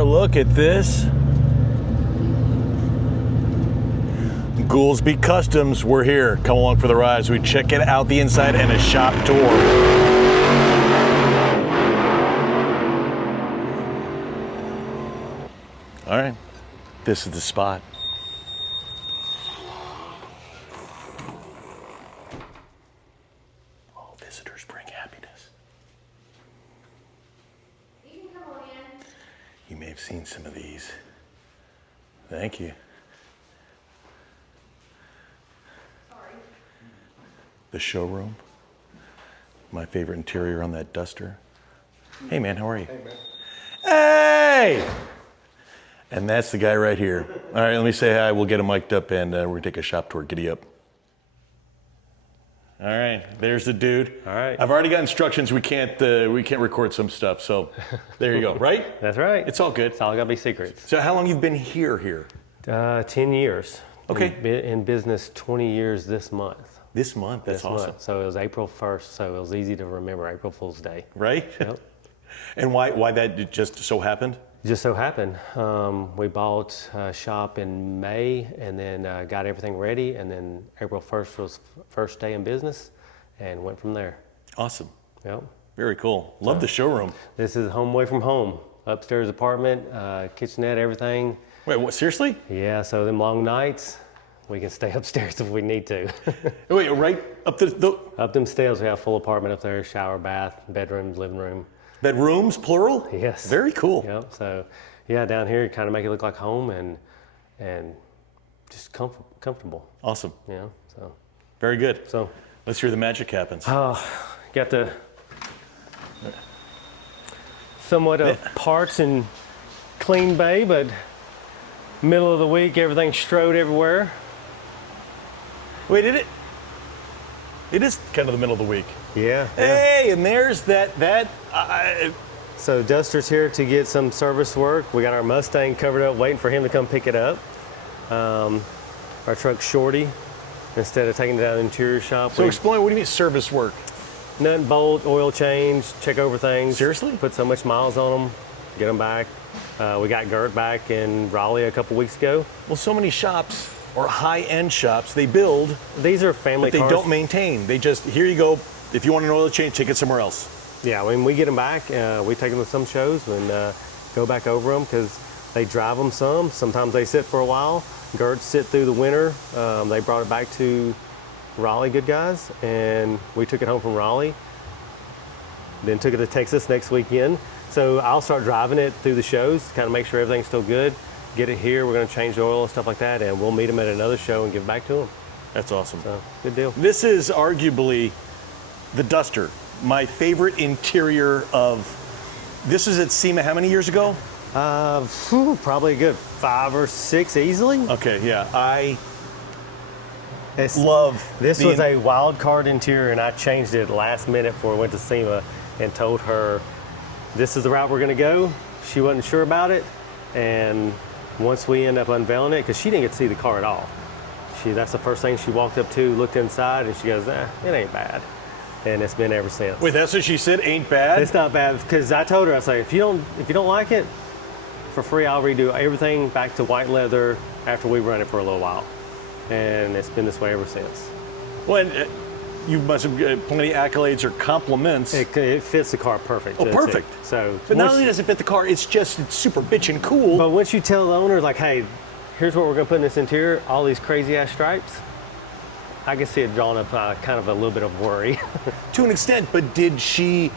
are. Look at this. Goolsby Customs, we're here. Come along for the ride as we check it out the inside and a shop tour. All right, this is the spot. Oh, visitors bring happiness. You can come on in. You may have seen some of these. Thank you. The showroom. My favorite interior on that duster. Hey man, how are you? Hey man. Hey! And that's the guy right here. All right, let me say hi. We'll get him mic'd up and we're gonna take a shop tour. Giddy up. All right, there's the dude. All right. I've already got instructions. We can't record some stuff. So there you go. Right? That's right. It's all good. It's all gotta be secrets. So how long you've been here? 10 years. Okay. In business, 20 years this month. This month. That's awesome. So it was April 1st, so it was easy to remember, April Fool's Day. Right? Yep. And why that just so happened? Just so happened. We bought a shop in May and then got everything ready, and then April 1st was first day in business and went from there. Awesome. Yep. Very cool. Love the showroom. This is home away from home. Upstairs apartment, kitchenette, everything. Wait, what, seriously? Yeah, so them long nights, we can stay upstairs if we need to. Wait, right up the Up them stairs, we have a full apartment up there, shower, bath, bedrooms, living room. bedrooms, plural? Yes. Very cool. Yep. So, yeah, down here, kind of make it look like home and just comfortable. Awesome. You know. So, Very good. so Let's hear the magic happens. got the somewhat of parts and clean bay, but middle of the week, everything's strode everywhere. Wait, it is kind of the middle of the week. Yeah. Hey, and there's that So Duster's here to get some service work. We got our Mustang covered up, waiting for him to come pick it up. Our truck's Shorty. Instead of taking it out to the interior shop, So explain, what do you mean service work? nut and bolt, oil change, check over things. Seriously? Put so much miles on them, get them back. We got Gert back in Raleigh a couple weeks ago. Well, so many shops or high-end shops, they build, These are family but they cars. don't maintain. They just, here you go. If you want an oil change, take it somewhere else. Yeah, when we get them back, we take them to some shows and go back over them because they drive them some. Sometimes they sit for a while. Gerts sit through the winter. They brought it back to Raleigh, good guys, and we took it home from Raleigh. Then took it to Texas next weekend. So I'll start driving it through the shows, kind of make sure everything's still good. Get it here, we're gonna change the oil and stuff like that, and we'll meet them at another show and give it back to them. That's awesome. So, good deal. This is arguably the Duster, my favorite interior of, this was at SEMA how many years ago? Probably a good 5 or 6 easily. Okay, yeah, I It's- love This was a wild card interior, and I changed it last minute before we went to SEMA and told her this is the route we're going to go. She wasn't sure about it, and once we end up unveiling it, because she didn't get to see the car at all. That's the first thing she walked up to, looked inside, and she goes, it ain't bad. And it's been ever since. Wait, that's what she said, ain't bad? It's not bad, because I told her, I was like, if you don't like it, for free, I'll redo everything back to white leather after we run it for a little while. And it's been this way ever since. Well, you must have plenty of accolades or compliments. It fits the car perfect. Oh, That's perfect. it. So, But not only does it fit the car, it's super bitchin' cool. but once you tell the owner, like, hey, here's what we're gonna put in this interior, all these crazy ass stripes, I can see it drawing up kind of a little bit of worry. To an extent, but did she,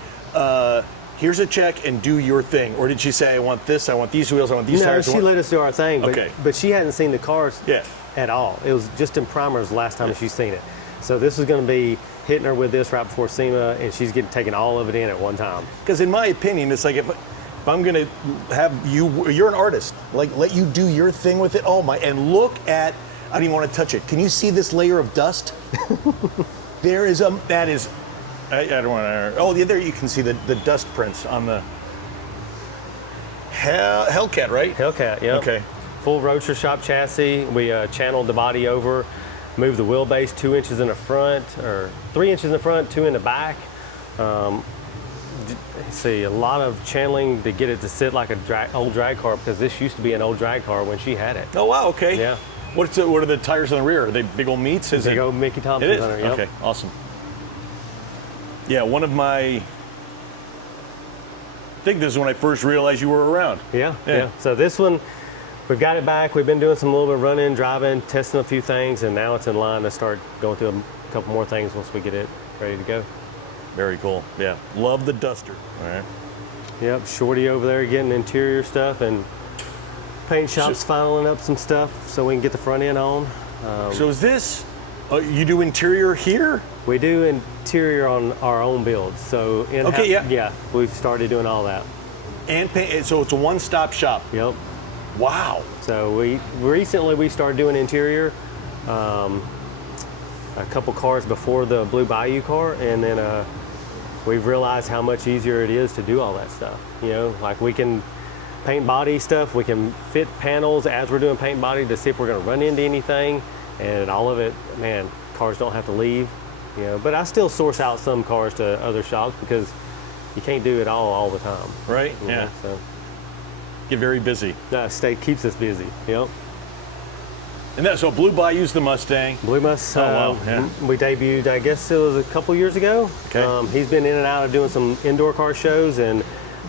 here's a check and do your thing? Or did she say, I want this, I want these wheels, I want these No, tires? she let us do our thing, but, Okay. but she hadn't seen the cars Yeah. at all. It was just in primers the last time she's seen it. So this is gonna be hitting her with this right before SEMA, and she's taking all of it in at one time. Because in my opinion, it's like if I'm gonna have you're an artist, like let you do your thing with it. Oh my, and look at, I don't even want to touch it. Can you see this layer of dust? There is that is, I don't want to, oh, there you can see the dust prints on the Hellcat, right? Hellcat, yeah. Okay. Full roadster shop chassis. We channeled the body over, moved the wheelbase 2 inches in the front, or 3 inches in the front, 2 in the back. see, a lot of channeling to get it to sit like a old drag car, because this used to be an old drag car when she had it. Oh wow, okay. Yeah. What are the tires on the rear? Are they big old meats? Big old Mickey Thompsons It is? on her, yep. Okay, awesome. Yeah, I think this is when I first realized you were around. Yeah. So this one, we've got it back. We've been doing some little bit of running, driving, testing a few things, and now it's in line to start going through a couple more things once we get it ready to go. Very cool. Yeah, love the Duster. All right. Yep, Shorty over there getting interior stuff, and paint shop's filing up some stuff so we can get the front end on. So is this, you do interior here? We do interior on our own builds. So Okay, yeah. We've started doing all that. And paint, so it's a one-stop shop. Yep. Wow. So we recently started doing interior, a couple cars before the Blue Bayou car, and then we've realized how much easier it is to do all that stuff. You know, like we can paint body stuff, we can fit panels as we're doing paint body to see if we're going to run into anything, and all of it, man, cars don't have to leave. You know, but I still source out some cars to other shops because you can't do it all the time. Right. You Yeah. know, so Get very busy. state keeps us busy. Yep. And so Blue Bayou's the Mustang. Blue Must. Oh, wow, yeah. We debuted, I guess it was a couple years ago. Okay. He's been in and out of doing some indoor car shows, and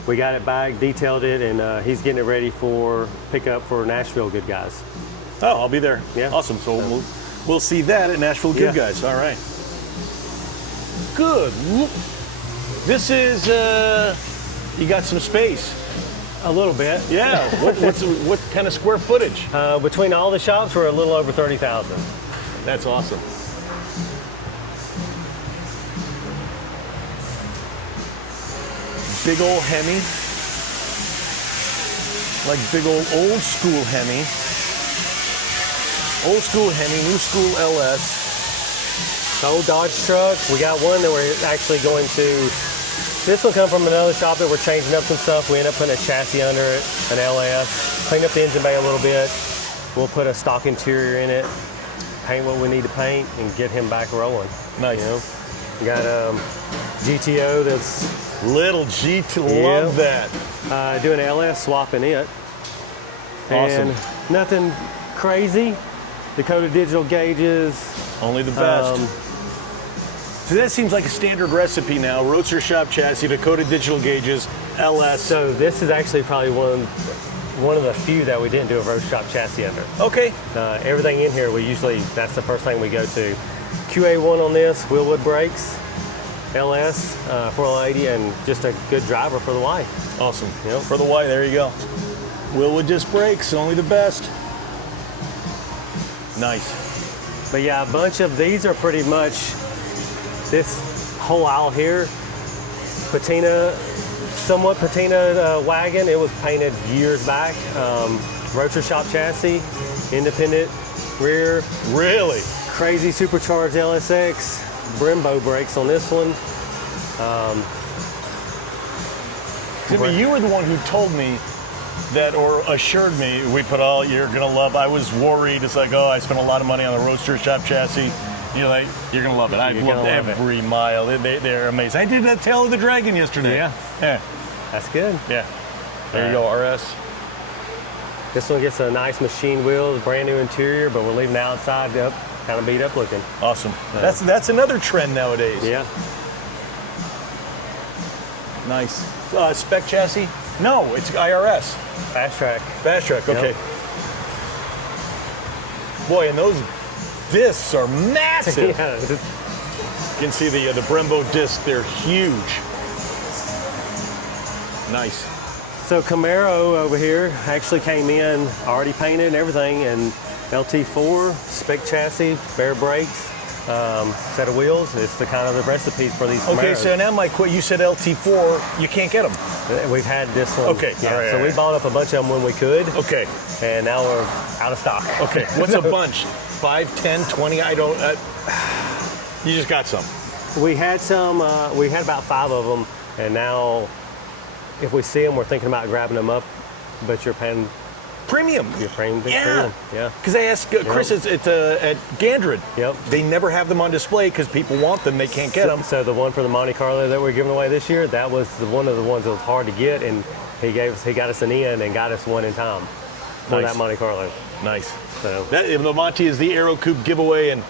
we got it back, detailed it, and he's getting it ready for pickup for Nashville Good Guys. Oh, I'll be there. Yeah. Awesome. So we'll see that at Nashville Good Yeah. Guys. All right. Good. This is, you got some space. A little bit. Yeah. What kind of square footage? Between all the shops, we're a little over 30,000. That's awesome. Big old Hemi. Like big old school Hemi. Old school Hemi, new school LS. Old Dodge truck. We got one that we're actually going to. This will come from another shop that we're changing up some stuff. We end up putting a chassis under it, an LS, clean up the engine bay a little bit. We'll put a stock interior in it, paint what we need to paint, and get him back rolling. Nice. You know, we got GTO that's Little GT, love that. doing an LS, swapping it. Awesome. And nothing crazy. Dakota digital gauges. Only the best. So that seems like a standard recipe now. Roadster shop chassis, Dakota digital gauges, LS. So this is actually probably one of the few that we didn't do a road shop chassis under. Okay. Everything in here, that's the first thing we go to. QA1 on this, wheelwood brakes, LS, 480, and just a good driver for the wife. Awesome. Yep. For the Y, there you go. Willwood disc brakes, only the best. Nice. But yeah, a bunch of these are pretty much this whole aisle here. Somewhat patina wagon. It was painted years back. Roadster shop chassis, independent rear. Really? Crazy supercharged LSX. Brembo brakes on this one. Jimmy, you were the one who told me that, or assured me, we put all you're gonna love. I was worried. It's like, oh, I spent a lot of money on the Roadster shop chassis. You're like, you're gonna love it. I've loved every mile. They're amazing. I did that Tail of the Dragon yesterday. Yeah. That's good. Yeah. There you go, RS. This one gets a nice machine wheel, brand new interior, but we're leaving the outside up, kind of beat up looking. Awesome. That's another trend nowadays. Yeah. Nice. Spec chassis? No, it's IRS. Fast track. Fast track, okay. Yep. Boy, and those discs are massive. Yeah. You can see the Brembo disc, they're huge. Nice. So Camaro over here actually came in already painted and everything, and LT4, spec chassis, bare brakes, set of wheels. It's the kind of the recipe for these Camaros. Okay, so now my you said LT4, you can't get them. We've had this one. Okay, yeah. all right, So we bought up a bunch of them when we could. Okay. And now we're out of stock. Okay, what's a bunch? 5, 10, 20? I don't. You just got some. We had some. We had about 5 of them, and now, if we see them, we're thinking about grabbing them up. But you're paying Premium. Your premium, big Yeah. premium. Yeah. Because I asked Chris at Gandred. Yep. They never have them on display because people want them. They can't get them. So the one for the Monte Carlo that we're giving away this year, that was one of the ones that was hard to get, and he got us an in and got us one in time for Nice. that Monte Carlo. Nice. So The Monte is the Aero Coupe giveaway, and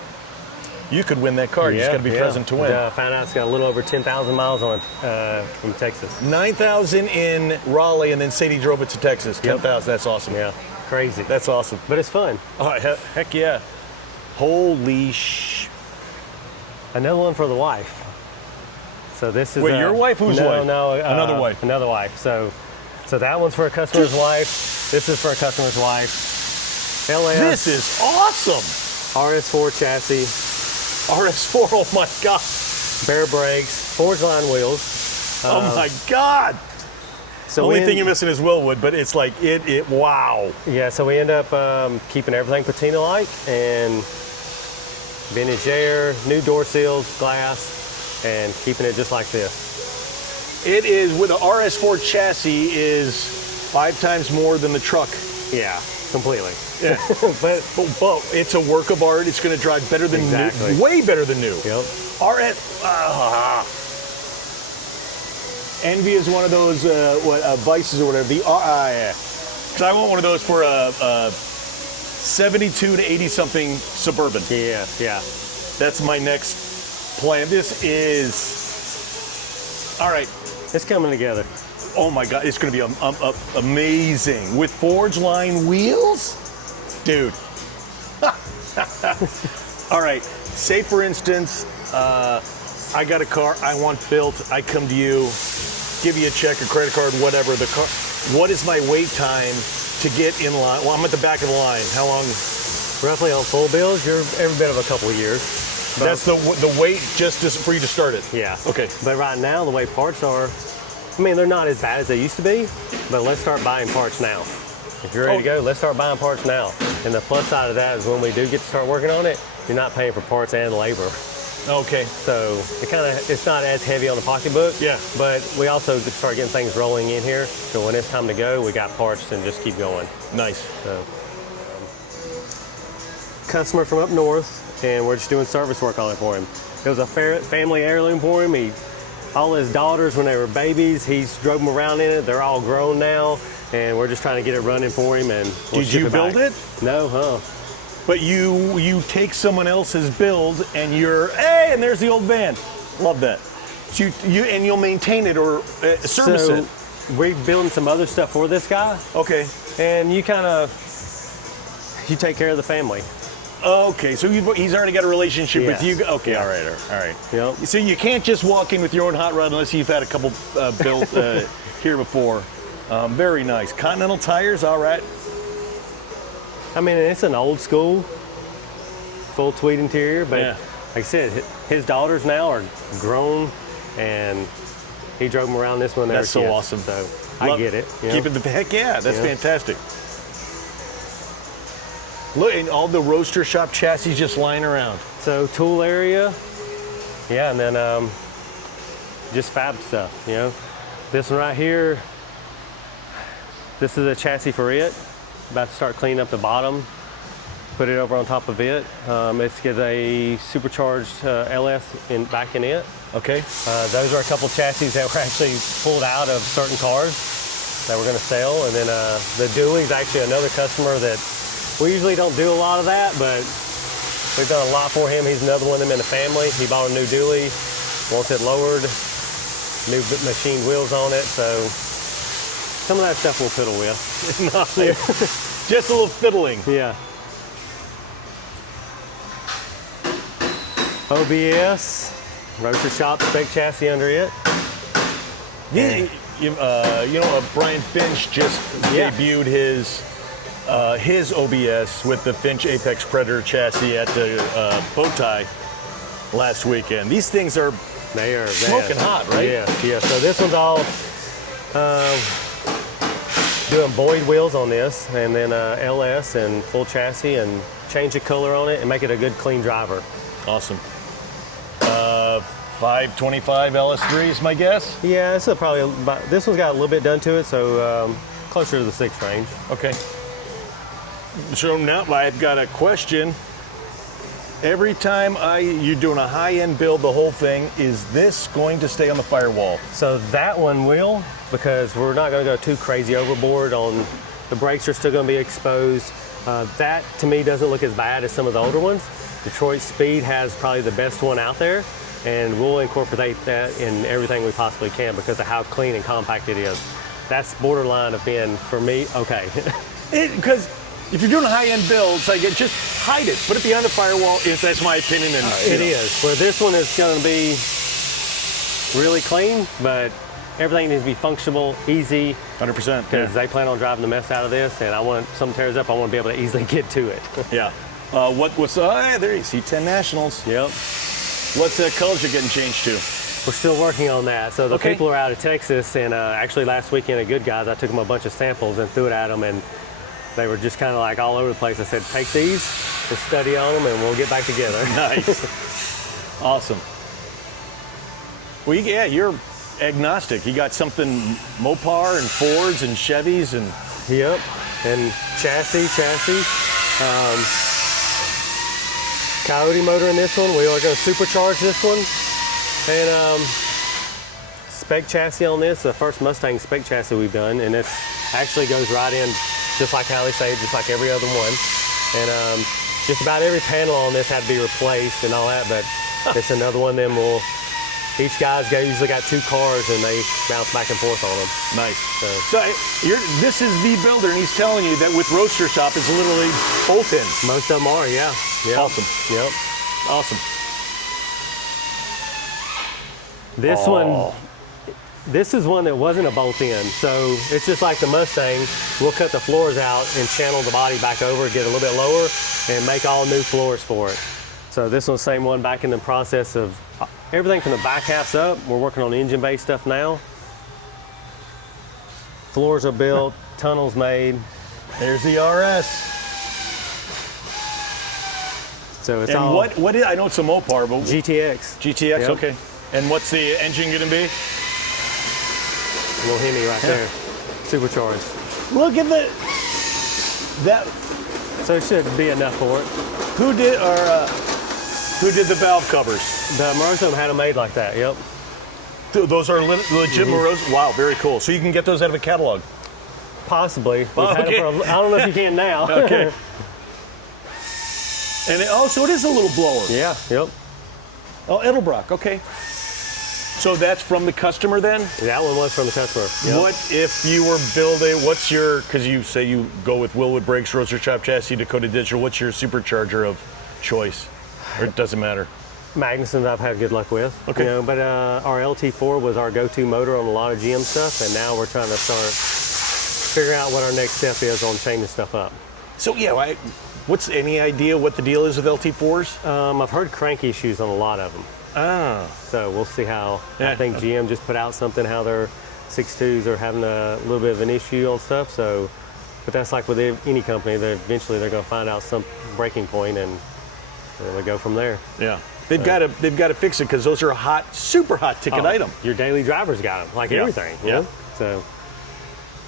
you could win that car. You just got to be present to win. Found out it's got a little over 10,000 miles on it from Texas. 9,000 in Raleigh, and then Sadie drove it to Texas. 10,000. That's awesome. Yeah, crazy. That's awesome. But it's fun. Oh, heck yeah. Holy Another one for the wife. So this is Wait, your wife? Whose wife? No, Another wife. Another wife. So that one's for a customer's wife. This is for a customer's wife. LS. This is awesome. RS4 chassis, RS4, oh my God. bare brakes, forged line wheels. Oh my God. So The only thing you're missing is Willwood, but it's like, wow. Yeah, so we end up keeping everything patina-like and vintage air, new door seals, glass, and keeping it just like this. It is, with the RS4 chassis, is 5 times more than the truck. Yeah, completely. Yeah. but it's a work of art. It's going to drive better than Exactly. new, way better than new. Yep. Envy is one of those vices or whatever. Because I want one of those for a 72 to 80 something Suburban. Yeah, yeah. That's my next plan. This is all right. It's coming together. Oh my God, it's going to be amazing with forged line wheels, dude. All right. Say for instance, I got a car I want built. I come to you, give you a check, a credit card, whatever. The car. What is my wait time to get in line? Well, I'm at the back of the line. How long? Roughly on full bills, you're every bit of a couple of years. But That's the wait for you to start it. yeah. Okay. But right now, the way parts are, I mean, they're not as bad as they used to be, but let's start buying parts now. If you're ready to go, let's start buying parts now. And the plus side of that is when we do get to start working on it, you're not paying for parts and labor. Okay. So it's not as heavy on the pocketbook. Yeah. But we also start getting things rolling in here. So when it's time to go, we got parts and just keep going. Nice. So, customer from up north, and we're just doing service work on it for him. It was a family heirloom for him. All his daughters, when they were babies, he's drove them around in it. They're all grown now, and we're just trying to get it running for him. And we'll Did ship you it back. build it? No, huh? But you take someone else's build and and there's the old van. Love that. So you'll maintain it or service So it. we're building some other stuff for this guy, Okay. and you take care of the family. Okay. So he's already got a relationship with Yes. you. Okay. Yeah. All right. Yep. So you can't just walk in with your own hot rod unless you've had a couple built here before. Very nice. Continental tires. All right. I mean, it's an old school, full tweed interior, but Yeah. like I said, his daughters now are grown, and he drove them around this one. That's so awesome. So I get it. You know? Keep it the heck yeah. That's Yeah. fantastic. Look, and all the roaster shop chassis just lying around. So tool area, yeah, and then just fab stuff. You know, this one right here. This is a chassis for it. About to start cleaning up the bottom, put it over on top of it. It's got a supercharged LS back in it. Okay. Those are a couple chassis that were actually pulled out of certain cars that we're going to sell. And then the dually is actually another customer that we usually don't do a lot of that, but we've done a lot for him. He's another one of them in the family. He bought a new dually, wants it lowered, new machined wheels on it. So some of that stuff we'll fiddle with. Just a little fiddling. Yeah. OBS, roaster shop, spec chassis under it. Brian Finch just debuted his OBS with the Finch Apex Predator chassis at the bow tie last weekend. These things are smoking hot, right? Yeah. So this one's all doing Boyd wheels on this, and then LS and full chassis, and change the color on it and make it a good clean driver. Awesome. 525 LS3 is my guess. Yeah, this one's got a little bit done to it, so closer to the 6 range. Okay. So now I've got a question. Every time you're doing a high-end build, the whole thing, is this going to stay on the firewall? So that one will, because we're not going to go too crazy overboard on the brakes are still going to be exposed. That to me doesn't look as bad as some of the older ones. Detroit Speed has probably the best one out there, and we'll incorporate that in everything we possibly can because of how clean and compact it is. That's borderline of being, for me, okay. Because if you're doing a high-end build, it's like just hide it, put it behind the firewall. That's my opinion. And It is. Well, this one is going to be really clean, but everything needs to be functional, easy. 100%. Because they plan on driving the mess out of this, and something tears up, I want to be able to easily get to it. Yeah. There you see 10 Nationals. Yep. What colors are getting changed to? We're still working on that. So the people are out of Texas, and actually last weekend at Good Guys, I took them a bunch of samples and threw it at them, and they were just kind of like all over the place. I said, take these, we'll study on them, and we'll get back together. Nice. Awesome. Well, yeah, you're agnostic. You got something Mopar and Fords and Chevys and... Yep, and chassis. Coyote motor in this one. We are going to supercharge this one. And spec chassis on this, the first Mustang spec chassis we've done, and it actually goes right in just like how they say, just like every other one. And just about every panel on this had to be replaced and all that, but it's another one. Then each guy's usually got 2 cars, and they bounce back and forth on them. Nice. So this is the builder, and he's telling you that with Roadster Shop, it's literally bolt-in. Most of them are, yeah. Yep. Awesome. Yep. Awesome. This is one that wasn't a bolt-in, so it's just like the Mustang. We'll cut the floors out and channel the body back over, get a little bit lower, and make all new floors for it. So this one's the same one, back in the process of everything from the back half's up. We're working on engine bay stuff now. Floors are built, tunnels made. There's the RS. So it's and all what is, I know it's a Mopar, but GTX. GTX, Yep. okay. And what's the engine going to be? A little Hemi right there, supercharged. Look at that. So it should be enough for it. Who did the valve covers? The Moroso had them made like that. Yep. Those are legit Moroso. Wow, very cool. So you can get those out of a catalog. Possibly. We've had them I don't know if you can now. Okay. And so it is a little blower. Yeah. Yep. Oh, Edelbrock. Okay. So that's from the customer then? That one was from the customer. Yep. What if you were building, because you say you go with Willwood Brakes, Roadster Shop Chassis, Dakota Digital, what's your supercharger of choice? Or it doesn't matter? Magnuson's I've had good luck with. Okay. But our LT4 was our go-to motor on a lot of GM stuff, and now we're trying to start figuring out what our next step is on changing stuff up. So yeah, what's any idea what the deal is with LT4s? I've heard crank issues on a lot of them. Ah. So we'll see how. Yeah. I think GM just put out something how their 6.2s are having a little bit of an issue on stuff. So, but that's like with any company. Eventually they're going to find out some breaking point, and we go from there. Yeah. They've got to fix it because those are super hot ticket item. Your daily driver's got them, like everything. Yeah. Know? So.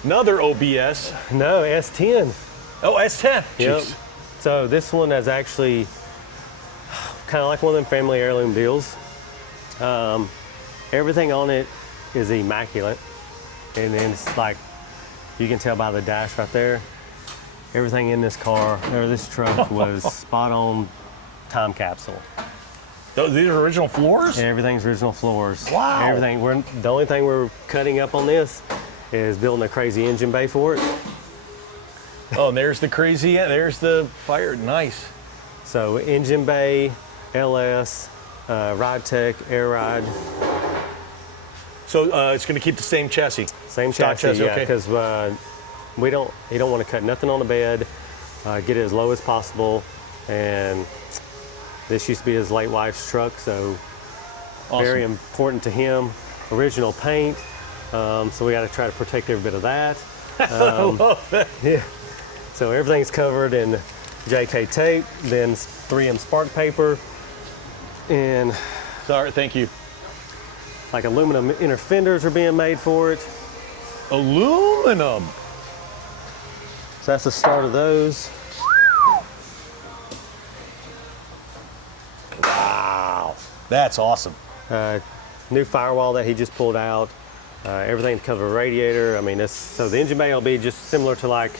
Another OBS. No, S10. Oh, S10. Yep. Jeez. So this one is actually kind of like one of them family heirloom deals. Everything on it is immaculate, and then it's like you can tell by the dash right there. Everything in this car or this truck was spot on time capsule. These are original floors? Everything's original floors. Wow. Everything. The only thing we're cutting up on this is building a crazy engine bay for it. Oh, and there's the crazy. There's the fire. Nice. So engine bay, LS, Ride Tech, Air Ride. So it's going to keep the same chassis. Same Stock chassis, yeah, okay. because you don't want to cut nothing on the bed, get it as low as possible, and this used to be his late wife's truck, so Awesome. Very important to him. Original paint, so we got to try to protect every bit of that. I love that. Yeah. So everything's covered in JK tape, then 3M Spark paper, and Sorry, thank you. like aluminum inner fenders are being made for it. Aluminum. So that's the start of those. That's awesome. New firewall that he just pulled out. Everything covered radiator. I mean, so the engine bay will be just similar to like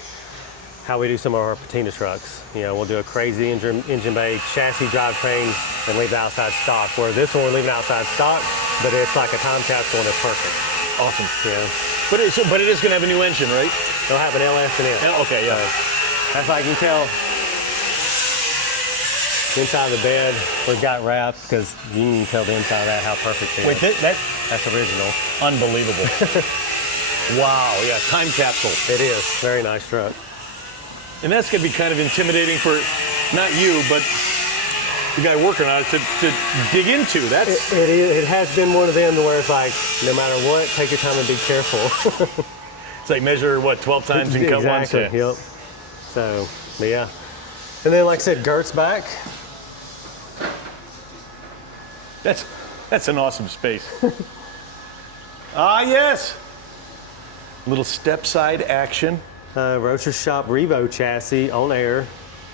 how we do some of our patina trucks. You know, we'll do a crazy engine bay, chassis drivetrain, and leave the outside stock. Where this one we're leaving outside stock, but it's like a time capsule and it's perfect. Awesome. Yeah. But it is going to have a new engine, right? They'll have an LS in it. Okay, yeah. That's like you can tell. Inside the bed, we've got wrapped because you can tell the inside of that how perfect it is. Wait, That's original. unbelievable. Wow, yeah, time capsule. It is. Very nice truck. And that's going to be kind of intimidating for not you, but the guy working on it to dig into. That's It is. It has been one of them to where it's like, no matter what, take your time and be careful. it's like measure what 12 times and cut once. Exactly. Yep. So, but yeah. And then, like I said, Gert's back. That's an awesome space. Ah, yes. Little step side action. Rocher Shop Revo chassis on air.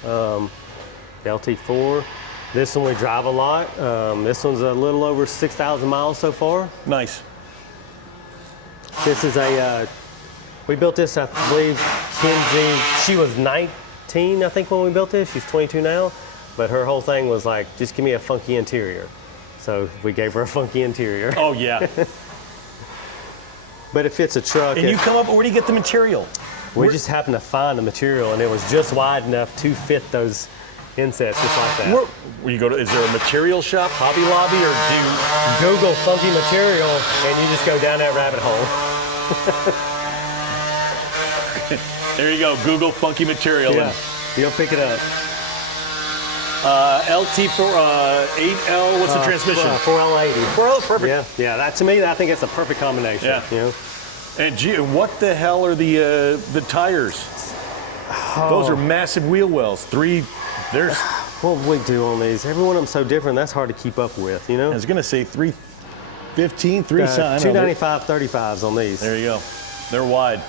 LT4. This one we drive a lot. This one's a little over 6,000 miles so far. Nice. This is we built this, I believe, Kenji, she was 19, I think, when we built this. She's 22 now. But her whole thing was like, just give me a funky interior. So we gave her a funky interior. Oh, yeah. But it fits a truck. And you come up, where do you get the material? We just happened to find the material, and it was just wide enough to fit those insets, just like that. Where you go to, is there a material shop, Hobby Lobby, or do you? Google funky material, and you just go down that rabbit hole. There you go, Google funky material. Yeah, you'll pick it up. LT for 8L, what's the transmission? 4L80. 4L, perfect. Yeah. That to me, I think it's a perfect combination. Yeah. You know? And gee, what the hell are the tires? Those are massive wheel wells. There's. What we do on these? Every one of them so different. That's hard to keep up with. You know. I was gonna say 315, 295 35s on these. There you go. They're wide.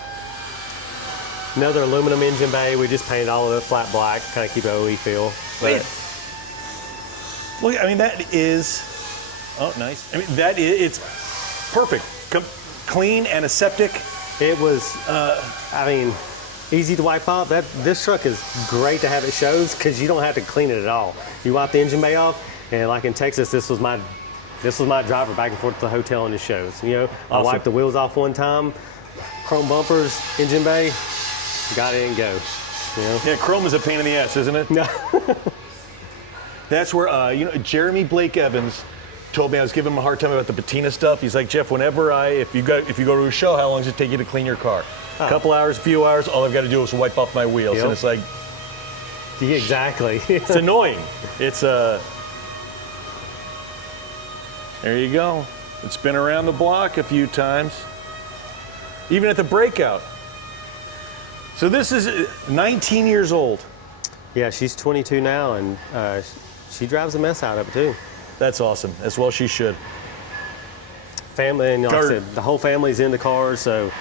Another aluminum engine bay. We just painted all of it flat black, kind of keep an OE feel. But Look, I mean, that is, oh, nice. I mean, it's perfect. Clean, antiseptic. it was, I mean, easy to wipe off. This truck is great to have at shows because you don't have to clean it at all. You wipe the engine bay off, and like in Texas, this was my driver back and forth to the hotel and the shows. You know, I Awesome. wiped the wheels off one time, chrome bumpers, engine bay, got it and go. You know? Yeah, chrome is a pain in the ass, isn't it? No. That's where, Jeremy Blake Evans told me, I was giving him a hard time about the patina stuff. He's like, Jeff, if you go to a show, how long does it take you to clean your car? A couple hours, a few hours, all I've got to do is wipe off my wheels. Yep. And it's like, Yeah, exactly. it's annoying. It's there you go. It's been around the block a few times. Even at the breakout. So this is 19 years old. Yeah, she's 22 now, and she drives the mess out of it too. That's awesome. As well she should. Family, and like I Gert. said, the whole family's in the cars, so.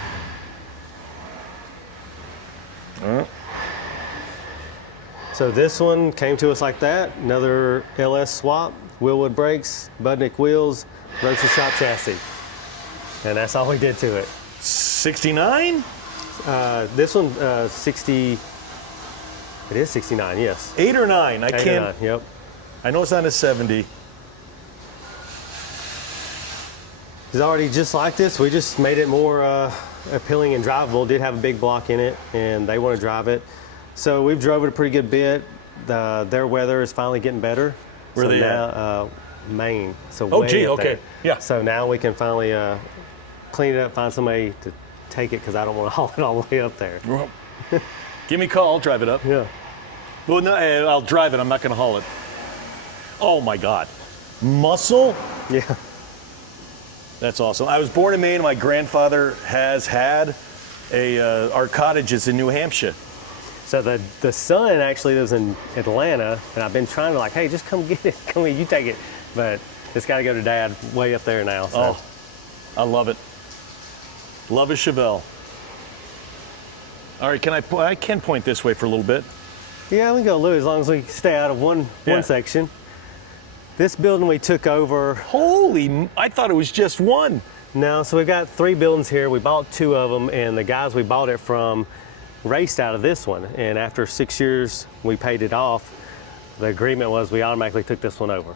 So this one came to us like that. Another LS swap, Willwood brakes, Budnick wheels, Rocher Shop chassis. And that's all we did to it. 69? This one, 60, it is 69, yes. 8 or 9? I 8 or can't. 9, yep. I know it's not a 70. It's already just like this. We just made it more appealing and drivable. Did have a big block in it, and they want to drive it. So we've drove it a pretty good bit. Their weather is finally getting better. Where so they now, Maine. So Oh, way gee, up okay. there. Yeah. So now we can finally clean it up, find somebody to take it because I don't want to haul it all the way up there. Well, give me a call. I'll drive it up. Yeah. Well, no, I'll drive it. I'm not going to haul it. Oh, my God. Muscle? Yeah. That's awesome. I was born in Maine. My grandfather has had our cottages in New Hampshire. So the son actually lives in Atlanta, and I've been trying to like, hey, just come get it. Come here, you take it. But it's got to go to Dad way up there now. So. Oh, I love it. Love a Chevelle. All right, I can point this way for a little bit. Yeah, we can go, Lou, as long as we stay out of one Yeah. section. This building we took over. I thought it was just one. No, so we've got 3 buildings here. We bought 2 of them, and the guys we bought it from raced out of this one. And after 6 years, we paid it off. The agreement was we automatically took this one over.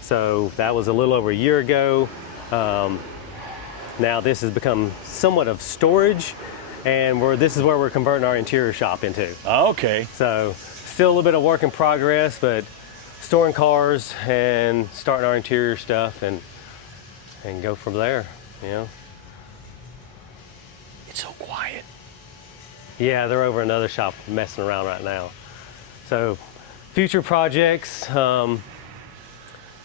So that was a little over a year ago. Now this has become somewhat of storage, and this is where we're converting our interior shop into. Okay. So still a little bit of work in progress, but storing cars and starting our interior stuff and go from there, you know. It's so quiet. Yeah, they're over another shop messing around right now. So future projects,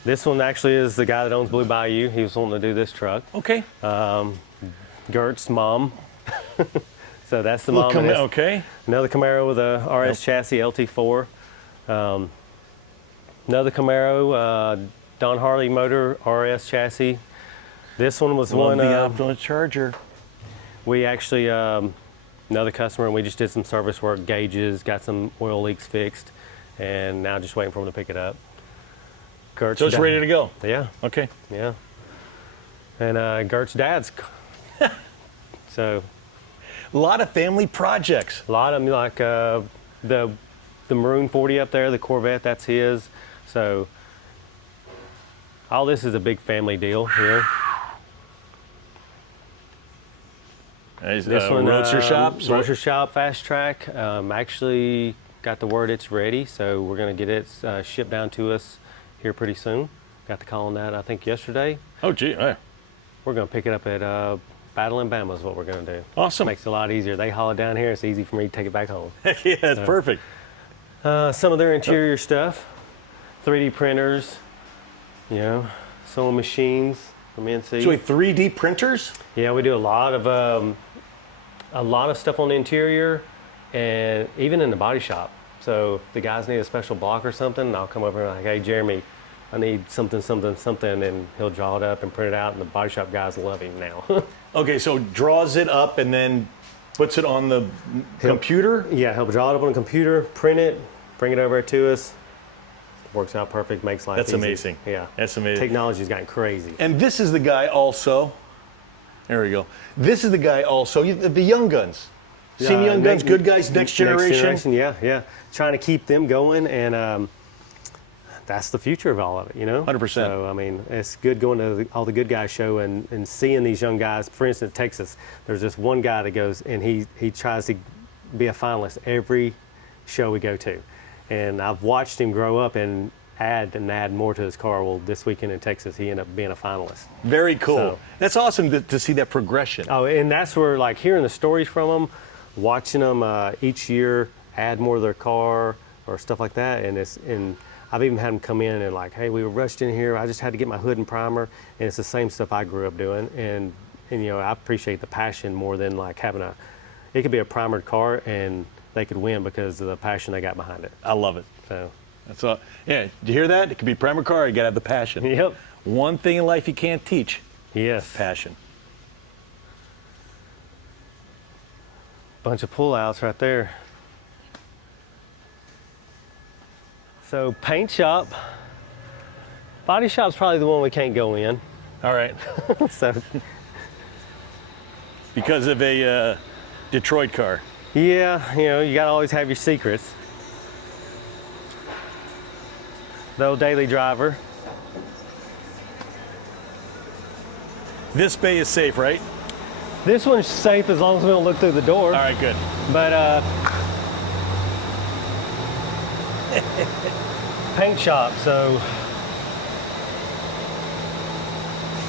this one actually is the guy that owns Blue Bayou. He was wanting to do this truck. Okay. Gert's mom. So that's the mom. Okay. Another Camaro with a RS chassis, LT4. Another Camaro, Don Harley motor, RS chassis. This one was Love the optimal charger. We actually, another customer, and we just did some service work, gauges, got some oil leaks fixed, and now just waiting for them to pick it up. Gert's So it's ready to go. Yeah. Okay. Yeah. And Gert's dad's. So. A lot of family projects. A lot of them, like the Maroon 40 up there, the Corvette, that's his. So all this is a big family deal here. This one, Roadster Shop. Roadster Shop, Fast Track. Actually got the word it's ready, so we're going to get it shipped down to us here pretty soon. Got the call on that, I think, yesterday. Oh, gee. Yeah. We're going to pick it up at Battle and Bama is what we're going to do. Awesome. Makes it a lot easier. They haul it down here. It's easy for me to take it back home. Yeah, it's perfect. Some of their interior stuff, 3D printers, you know, sewing machines from NC. So wait, 3D printers? Yeah, we do a lot of stuff on the interior and even in the body shop. So if the guys need a special block or something, I'll come over and like, hey, Jeremy, I need something, and he'll draw it up and print it out, and the body shop guys love him now. Okay, so draws it up and then puts it on the computer? Yeah, he'll draw it up on a computer, print it, bring it over to us. Works out perfect, makes life That's easy. amazing. Yeah. That's amazing. Technology's gotten crazy. And this is the guy also. There we go. This is the guy also. The Young Guns. Seen Young Guns, good guys, next generation. Yeah. Trying to keep them going, and that's the future of all of it, you know? 100%. So, I mean, it's good going to all the good guys show and seeing these young guys. For instance, Texas, there's this one guy that goes, and he tries to be a finalist every show we go to. And I've watched him grow up and add more to his car. Well, this weekend in Texas, he ended up being a finalist. Very cool. So, that's awesome to see that progression. Oh, and that's where, like, hearing the stories from them, watching them each year add more to their car or stuff like that, and I've even had them come in and like, hey, we were rushed in here. I just had to get my hood and primer, and it's the same stuff I grew up doing. And you know, I appreciate the passion more than like having it could be a primered car and they could win because of the passion they got behind it. I love it. So that's all. Yeah, did you hear that? It could be primer car. You gotta have the passion. Yep. One thing in life you can't teach. Yes. Passion. Bunch of pullouts right there. So paint shop, body shop's probably the one we can't go in. All right. So Because of a Detroit car. yeah, you know, you gotta always have your secrets. The old daily driver. This bay is safe, right? This one's safe as long as we don't look through the door. All right, good. But paint shop, so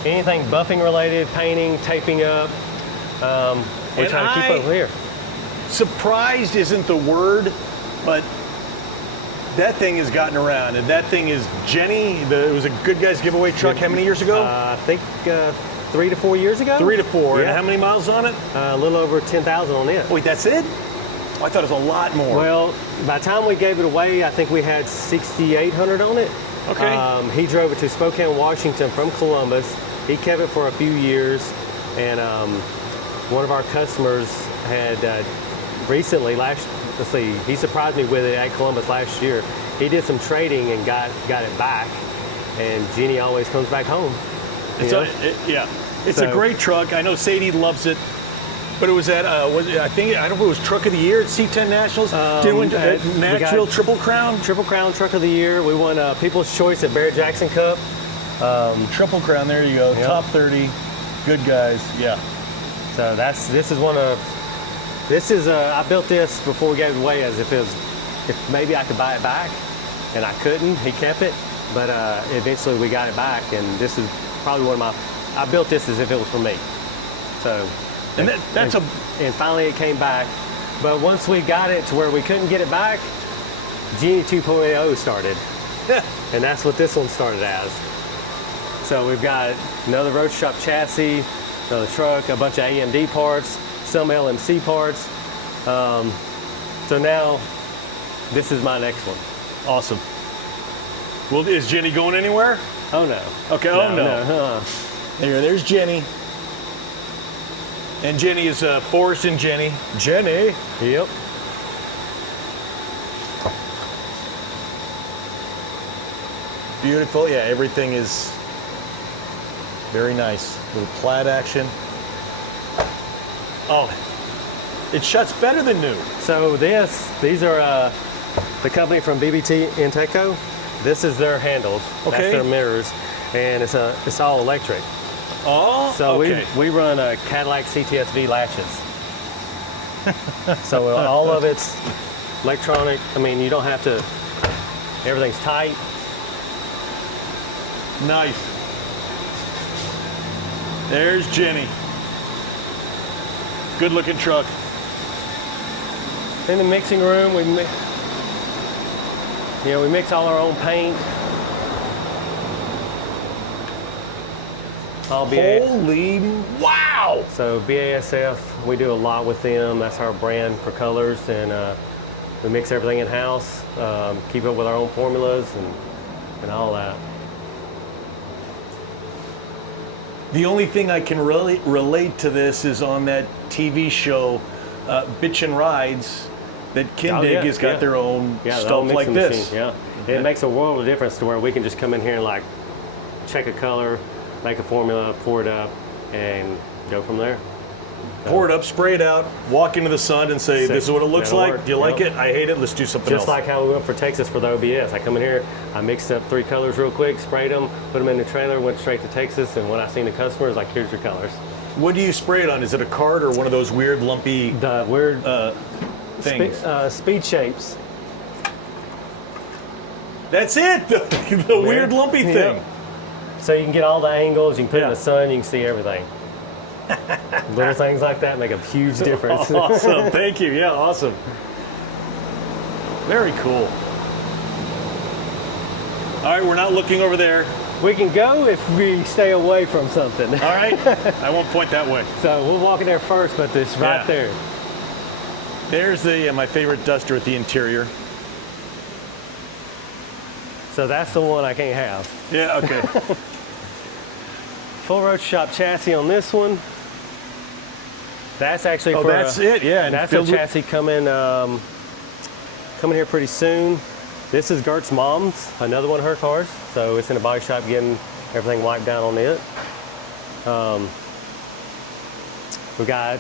anything buffing related, painting, taping up, we're And trying to keep over here. Surprised isn't the word, but that thing has gotten around, and that thing is Jenny. It was a Good Guys giveaway truck. How many years ago? I think 3 to 4 years ago. 3 to 4. Yeah. And how many miles on it? A little over 10,000 on it. Wait, that's it? Oh, I thought it was a lot more. Well, by the time we gave it away, I think we had 6,800 on it. Okay. He drove it to Spokane, Washington from Columbus. He kept it for a few years, and one of our customers had recently, he surprised me with it at Columbus last year. He did some trading and got it back, and Jeannie always comes back home. It's you know? it's a So- great truck. I know Sadie loves it. But it was at, I don't know if it was Truck of the Year at C10 Nationals, doing we Nashville got- Triple Crown. Triple Crown Truck of the Year. We won People's Choice at Barrett Jackson Cup. Triple Crown, there you go. Yep. Top 30, good guys, yeah. So I built this before we gave it away as if maybe I could buy it back, and I couldn't. He kept it, but eventually we got it back, and this is probably I built this as if it was for me. So. And And finally it came back. But once we got it to where we couldn't get it back, Genie 2.0 started. And that's what this one started as. So we've got another road shop chassis, another truck, a bunch of AMD parts, some LMC parts. So now this is my next one. awesome. Well, is Jenny going anywhere? Oh no. Okay, no. There's Jenny. And Jenny is Forrest and Jenny. Jenny. Yep. Beautiful. Yeah, everything is very nice. Little plaid action. Oh, it shuts better than new. So these are the company from BBT Inteco. This is their handles. Okay. That's their mirrors, and it's all electric. Oh, So okay. we run a Cadillac CTSV latches. So all of it's electronic. I mean, you don't have to. Everything's tight. Nice. There's Jenny. Good looking truck. In the mixing room, we mix all our own paint. All Holy wow! So BASF, we do a lot with them. That's our brand for colors, and we mix everything in house. Keep up with our own formulas and all that. The only thing I can really relate to this is on that TV show, Bitchin' Rides, that Kindig has got their own the stuff own like mixing this. machine, yeah. It makes a world of difference to where we can just come in here and like check a color, make a formula, pour it up, and go from there. Pour it up, spray it out, walk into the sun and say, this is what it looks That'll like. work. Do you like Yep. it? I hate it. Let's do something Just else. like how we went for Texas for the OBS. I come in here, I mixed up 3 colors real quick, sprayed them, put them in the trailer, went straight to Texas, and when I seen the customers, like, here's your colors. What do you spray it on? Is it a card or one of those weird lumpy The weird things? speed shapes. That's it. The weird lumpy Yep. thing. So you can get all the angles, you can put it in Yeah. the sun, you can see everything. Little things like that make a huge difference. Awesome. Thank you. Yeah, awesome. Very cool. All right, we're not looking over there. We can go if we stay away from something. All right. I won't point that way. So we'll walk in there first, but it's right Yeah. there. There's the my favorite duster at the interior. So that's the one I can't have. Yeah, okay. Full road shop chassis on this one. That's actually Oh, for that's it, yeah, and That's a filled with- chassis coming here pretty soon. This is Gert's mom's, another one of her cars. So it's in a body shop getting everything wiped down on it. We got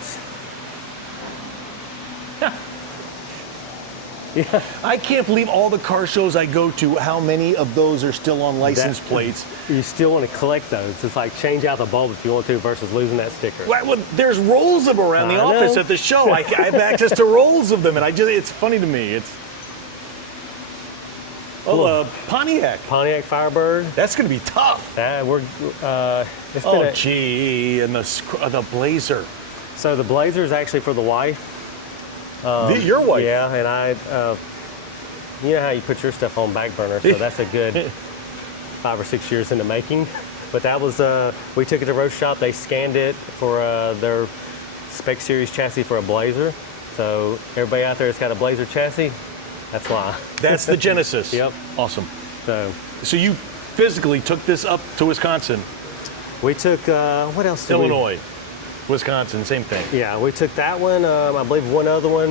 I can't believe all the car shows I go to, how many of those are still on license plates. You still want to collect those. It's like change out the bulb if you want to versus losing that sticker. Well, there's rolls of them around the I office know. at the show. I have access to rolls of them, and it's funny to me. It's Pontiac. Pontiac Firebird. That's going to be tough. It's been Oh, gee, and the Blazer. So the Blazer is actually for the wife. Your wife. Yeah, and you know how you put your stuff on back burner, so that's a good 5 or 6 years in the making. But that was, we took it to Road Shop, they scanned it for their Spec Series chassis for a Blazer. So everybody out there that's got a Blazer chassis, that's why. That's the Genesis. Yep. Awesome. So So you physically took this up to Wisconsin, we took, what else did Illinois, Wisconsin, same thing. Yeah, we took that one, I believe one other one,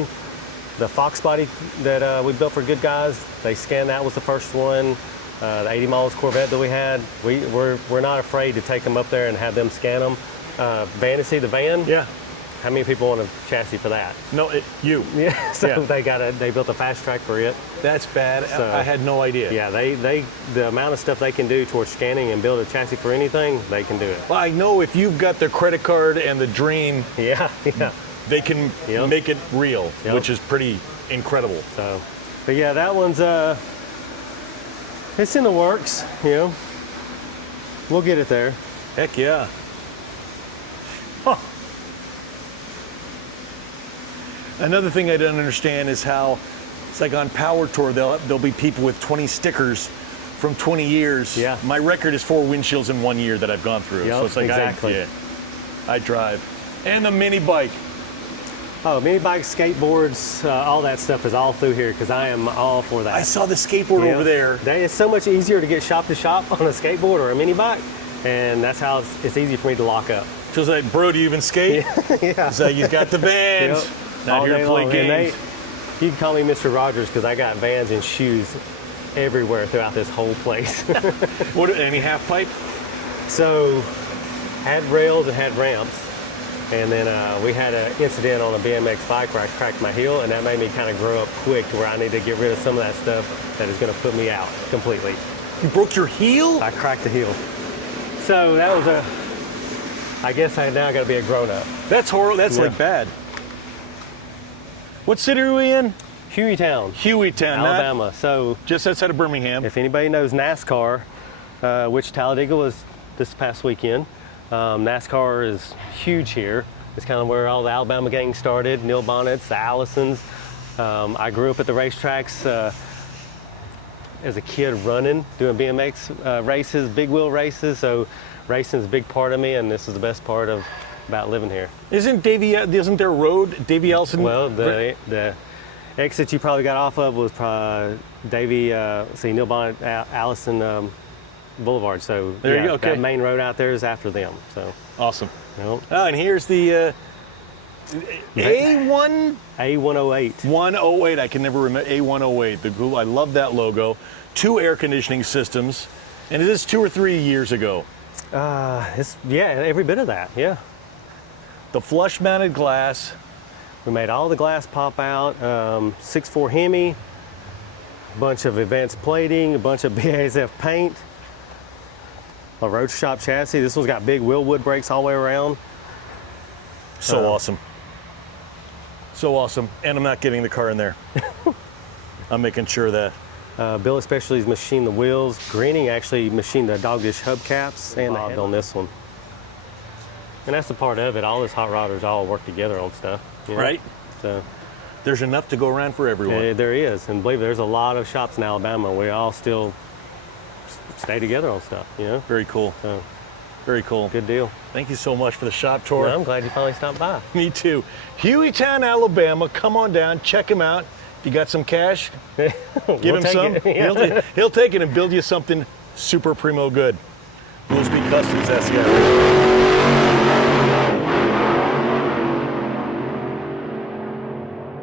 the Fox body that we built for Good Guys. They scanned that was the first one. The 80 miles Corvette that we had, we're not afraid to take them up there and have them scan them. Fantasy, the van. Yeah. How many people want a chassis for that? No, you. Yeah. So Yeah. they built a fast track for it. That's bad. So, I had no idea. Yeah, the amount of stuff they can do towards scanning and build a chassis for anything, they can do it. Well, I know if you've got the credit card and the dream, Yeah, yeah. they can Yep. make it real, Yep. which is pretty incredible. So, but yeah, that one's it's in the works. You know, we'll get it there. Heck yeah. Huh. Another thing I don't understand is how it's like on Power Tour, there'll be people with 20 stickers from 20 years. Yeah. My record is 4 windshields in 1 year that I've gone through. Yep, So it's like exactly. I drive. And the mini bike. Oh, mini bikes, skateboards, all that stuff is all through here because I am all for that. I saw the skateboard Yeah. over there. It's so much easier to get shop to shop on a skateboard or a mini bike, and that's how it's easy for me to lock up. So it's like, bro, do you even skate? Yeah. It's like, he's got the vans. Yep. Not All here day to play long. games. You can call me Mr. Rogers because I got vans and shoes everywhere throughout this whole place. What, any half pipe? So, had rails and had ramps, and then we had an incident on a BMX bike where I cracked my heel, and that made me kind of grow up quick to where I need to get rid of some of that stuff that is going to put me out completely. You broke your heel? I cracked the heel. So that was I guess I now got to be a grown up. That's horrible. That's Yeah. like bad. What city are we in? Hueytown, Hueytown, Alabama. So just outside of Birmingham. if anybody knows NASCAR, which Talladega was this past weekend, NASCAR is huge here. It's kind of where all the Alabama gang started, Neil Bonnets, the Allisons. I grew up at the racetracks as a kid running, doing BMX races, big wheel races. So racing is a big part of me, and this is the best part about living here. Isn't there a road, Davy Allison? Well, the exit you probably got off of was probably Neil Bonnet, Allison Boulevard. So There you go, okay. That main road out there is after them. So Awesome. you know, Oh, and here's the A1 A108. 108. I can never remember A108. The Google. I love that logo. 2 air conditioning systems, and it is 2 or 3 years ago. Every bit of that. Yeah, The flush mounted glass. we made all the glass pop out. 6.4 Hemi, a bunch of advanced plating, a bunch of BASF paint, a road shop chassis. This one's got big Willwood brakes all the way around. So awesome. So awesome. And I'm not getting the car in there. I'm making sure of that. Billet Specialties machined the wheels. Greening actually machined the dog dish hubcaps and the head on this one. And that's the part of it. All this hot rodders all work together on stuff. You know? Right? So There's enough to go around for everyone. there is. And believe me, there's a lot of shops in Alabama. We all still stay together on stuff, you know? Very cool. So Very cool. good deal. Thank you so much for the shop tour. Well, I'm glad you finally stopped by. Me too. Hueytown, Alabama. Come on down. Check him out. If you got some cash, give him take some. it. Yeah. He'll take it and build you something super primo good. Goolsby Customs, SCI.